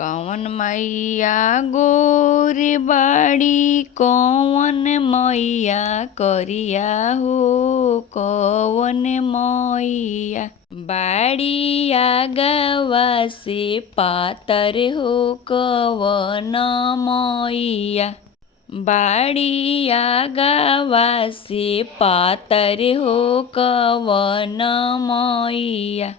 कौन मैया गोरी बाड़ी कौन मैया करिया हो कौन मैया बाड़िया गवा से पातर हो कौन मैया बाड़िया गवा से पातर हो कौन मैया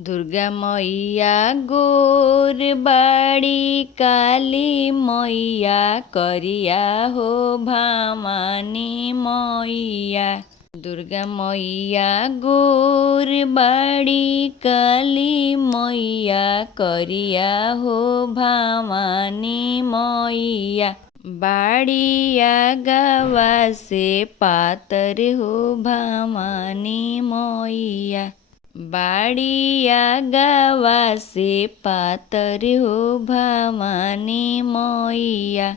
दुर्गा मैया गोर बाड़ी काली मैया करिया हो भवानी मैया दुर्गा मैया गोर बाड़ी काली मैया करिया हो भवानी मैया बाड़िया गवा से पातर हो भवानी मैया बाड़िया गवा से पातर हो भवानी मैया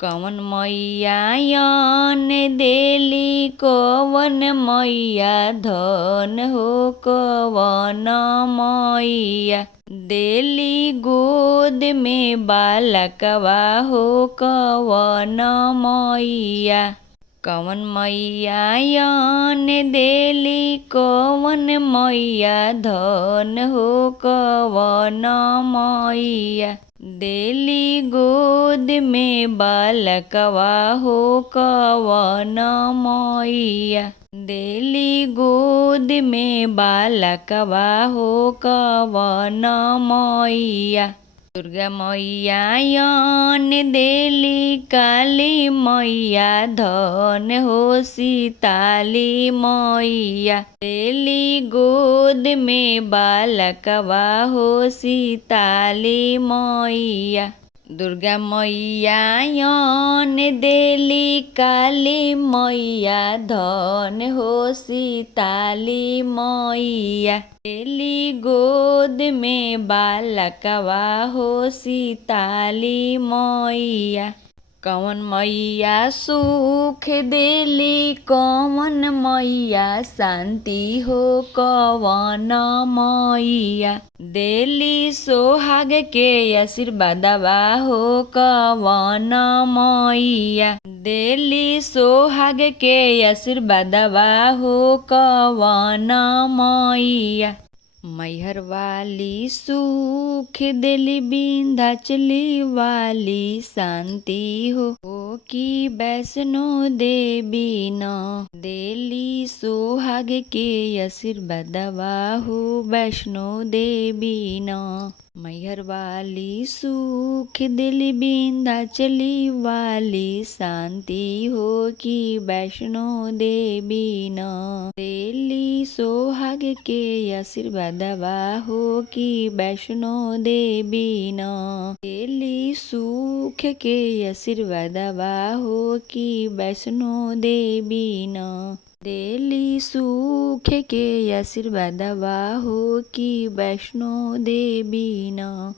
कौन मैया यन देली कौन मैया धन हो कौन मैया देली गोद में बालकवा हो कौन मैया कौन मैया यन देली कौन मैया धन हो कौन मैया देली गोद में बालकवा हो कौन मैया देली गोद में बालकवा हो कौन मैया दुर्गा मैया यन देली काली मैया धन हो सीताली मैया देली गोद में बालकवा हो सीताली मैया दुर्गा मैया यन देली काली मैया धन हो सीताली मैया देली गोद में बालकवा हो सीताली मैया कौन मैया सुख देली कौन मैया शांति हो कौन मैया देली सोहाग के आशीर्वादवा हो कौन मैया देली सोहाग के आशीर्वादवा हो कौन मैया मैहर वाली सुख देली विंध्याचली वाली शांति हो कि वैष्णो देवी न देली सोहाग के आशीर्वादवा हो वैष्णो देवी न मैहर वाली सुख देली विंध्याचली वाली शांति हो कि वैष्णो देवी न देली सोहाग के आशीर्वादवा हो कि वैष्णो देवी न देली सुख के आशीर्वादवा हो कि वैष्णो देवी न देली सुख के आशीर्वादवा हो कि वैष्णो देवी न।